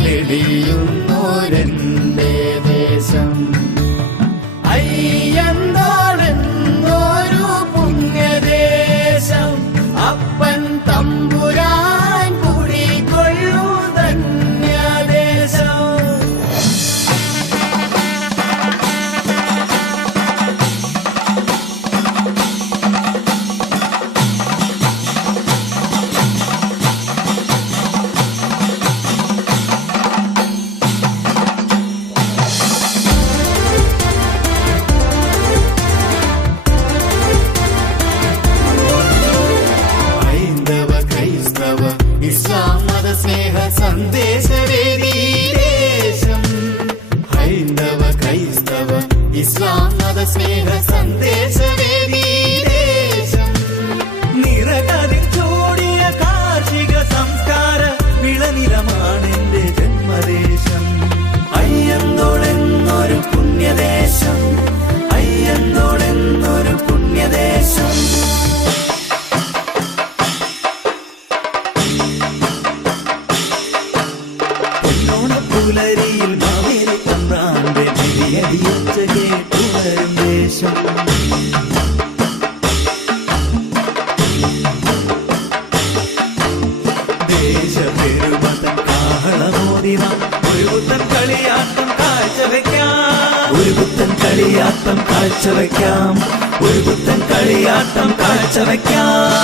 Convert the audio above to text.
തെളിയുന്നോരെന്റെ ദേശം. അയ്യന്തോളെന്നൊരു പുണ്യദേശം, അപ്പൻ തമ്പുരാൻ കുടികൊള്ളു ധന്യദേശം. ഇസ്ലാം മതസ്നേഹ സന്ദേശവേദി ദേശം. ഹൈന്ദവ ക്രൈസ്തവ ഇസ്ലാം മതസ്നേഹ സന്ദേശവേദി ദേശം. നിറകതിർ ചൂടിയ കാർഷിക സംസ്കാര വിളനിലമാണെന്റെ ജന്മദേശം. അയ്യന്തോളെന്നൊരു പുണ്യദേശം, അയ്യന്തോളെന്നൊരു പുണ്യദേശം. പുലരിയിൽ മാവേലി തമ്പ്രാന്റെ വിളിയടിയൊച്ച കേട്ടുണരും ദേശം. ദേശപെരുമതൻ കാഹളമോദിവ ഒരു പുത്തൻ കളിയാട്ടം കാഴ്ചവെക്കാം, ഒരു പുത്തൻ കളിയാട്ടം കാഴ്ചവെക്കാം, ഒരു പുത്തൻ കളിയാട്ടം കാഴ്ചവെക്കാം.